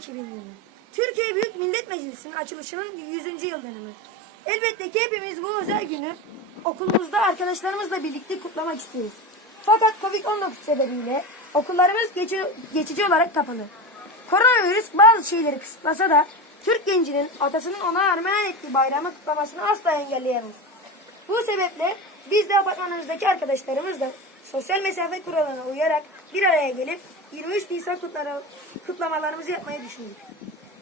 2020. Türkiye Büyük Millet Meclisi'nin açılışının 100. yıl dönümü. Elbette ki hepimiz bu özel günü okulumuzda arkadaşlarımızla birlikte kutlamak istiyoruz. Fakat Covid-19 sebebiyle okullarımız geçi- geçici olarak kapalı. Koronavirüs bazı şeyleri kısıtlasa da Türk gencinin atasının ona armağan ettiği bayramı kutlamasını asla engelleyemez. Bu sebeple biz de apartmanımızdaki arkadaşlarımızla sosyal mesafe kuralına uyarak bir araya gelip 23 Nisan kutlara, kutlamalarımızı yapmayı düşündük.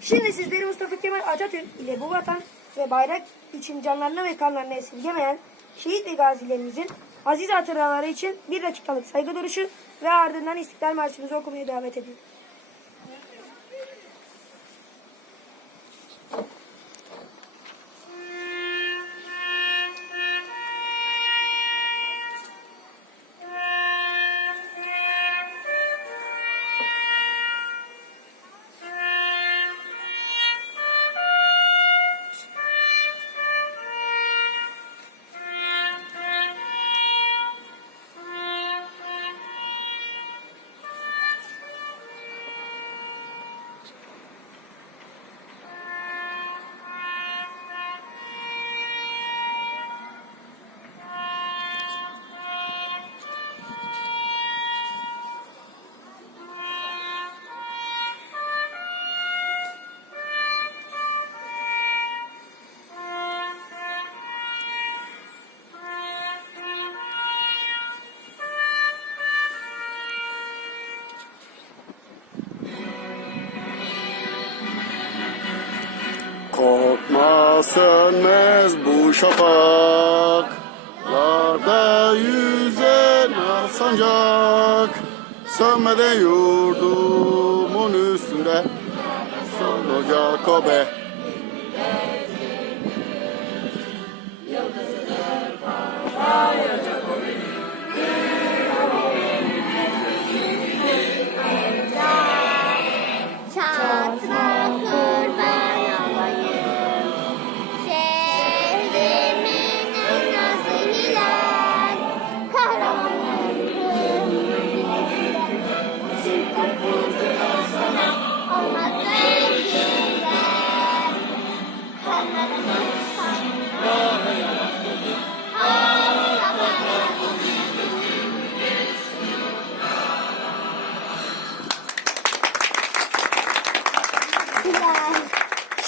Şimdi sizleri Mustafa Kemal Atatürk ile bu vatan ve bayrak için canlarını ve kanlarını esirgemeyen şehit ve gazilerimizin aziz hatıraları için bir dakikalık saygı duruşu ve ardından İstiklal Marşımızı okumaya davet ediyorum. Korkma sönmez bu şafaklarda yüzen sancak. Sönmeden yurdumun üstünde Son ocak o be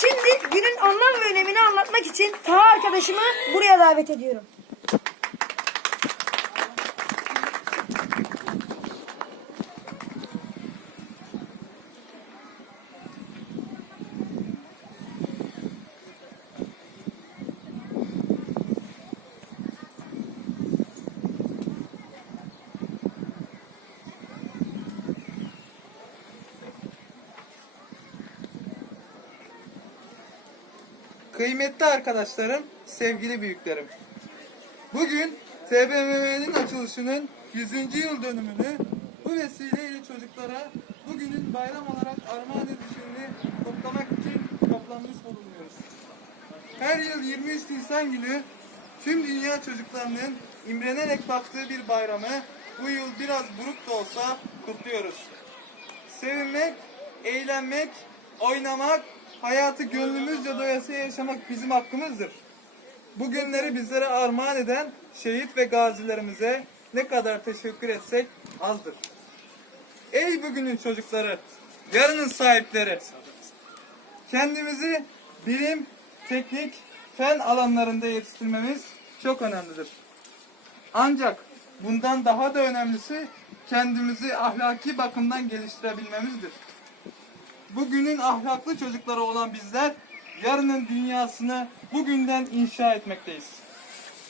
Şimdi günün anlam ve önemini anlatmak için Taha arkadaşımı buraya davet ediyorum. Kıymetli arkadaşlarım, sevgili büyüklerim. Bugün TBMM'nin açılışının 100. yıl dönümünü bu vesileyle çocuklara bugünün bayram olarak armağan edişini kutlamak için toplanmış bulunuyoruz. Her yıl 23 Nisan günü tüm dünya çocuklarının imrenerek baktığı bir bayramı bu yıl biraz buruk da olsa kutluyoruz. Sevinmek, eğlenmek, oynamak, hayatı gönlümüzce doyasıya yaşamak bizim hakkımızdır. Bu günleri bizlere armağan eden şehit ve gazilerimize ne kadar teşekkür etsek azdır. Ey bugünün çocukları, yarının sahipleri, kendimizi bilim, teknik, fen alanlarında yetiştirmemiz çok önemlidir. Ancak bundan daha da önemlisi kendimizi ahlaki bakımdan geliştirebilmemizdir. Bugünün ahlaklı çocukları olan bizler yarının dünyasını bugünden inşa etmekteyiz.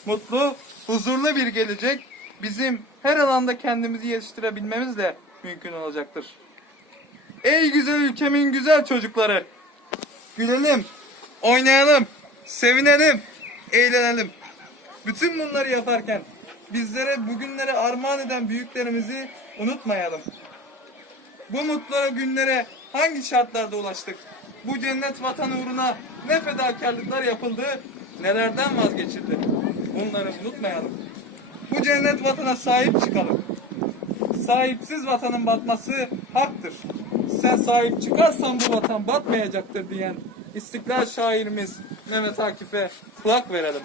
Mutlu, huzurlu bir gelecek bizim her alanda kendimizi yetiştirebilmemizle mümkün olacaktır. Ey güzel ülkemin güzel çocukları! Gülelim, oynayalım, sevinelim, eğlenelim. Bütün bunları yaparken bizlere bugünlere armağan eden büyüklerimizi unutmayalım. Bu mutlu günlere hangi şartlarda ulaştık? Bu cennet vatan uğruna ne fedakarlıklar yapıldı, nelerden vazgeçildi? Bunları unutmayalım. Bu cennet vatana sahip çıkalım. Sahipsiz vatanın batması haktır. sen sahip çıkarsan bu vatan batmayacaktır diyen İstiklal şairimiz Mehmet Akif'e kulak verelim.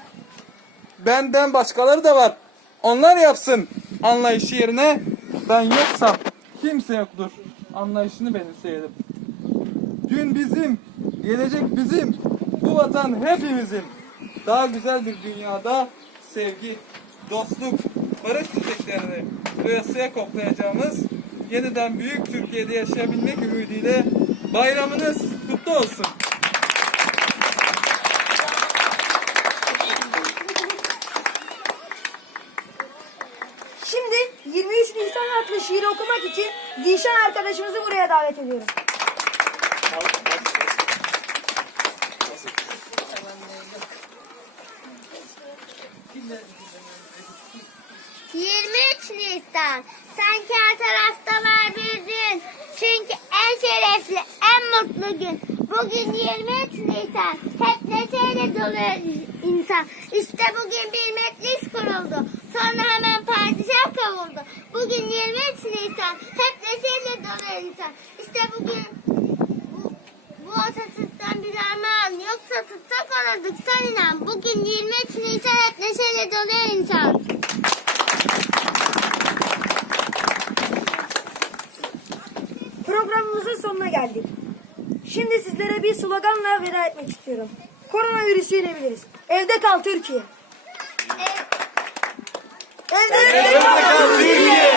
Benden başkaları da var. Onlar yapsın anlayışı yerine ben yoksam kimse yoktur. Anlayışını benimseyelim. Gün bizim, gelecek bizim. Bu vatan hepimizin. Daha güzel bir dünyada sevgi, dostluk, barış çiçeklerini doyasıya koklayacağımız yeniden büyük Türkiye'de yaşayabilmek ümidiyle bayramınız kutlu olsun. Şimdi 23 Şiiri okumak için Zişan arkadaşımızı buraya davet ediyorum. Hı. 23 Nisan. Sanki her tarafta var bir gün. Çünkü en şerefli, en mutlu gün. Bugün 23 Nisan. Hep neşeyle dolu insan. İşte bugün bir meclis kuruldu. Sonra hemen padişah kavuldu. Bugün 23 Nisan. Hep neşeyle dolu insan. İşte bugün bu, bu Atatürk'ten bir armağan. Yoksa tutsak olurduk sen inan. Bugün 23 Nisan hep neşeyle dolu insan. Programımızın sonuna geldik. Şimdi sizlere bir sloganla veda etmek istiyorum. Koronavirüsü yenebiliriz. Evde kal Türkiye. Evde, Evde kal Türkiye.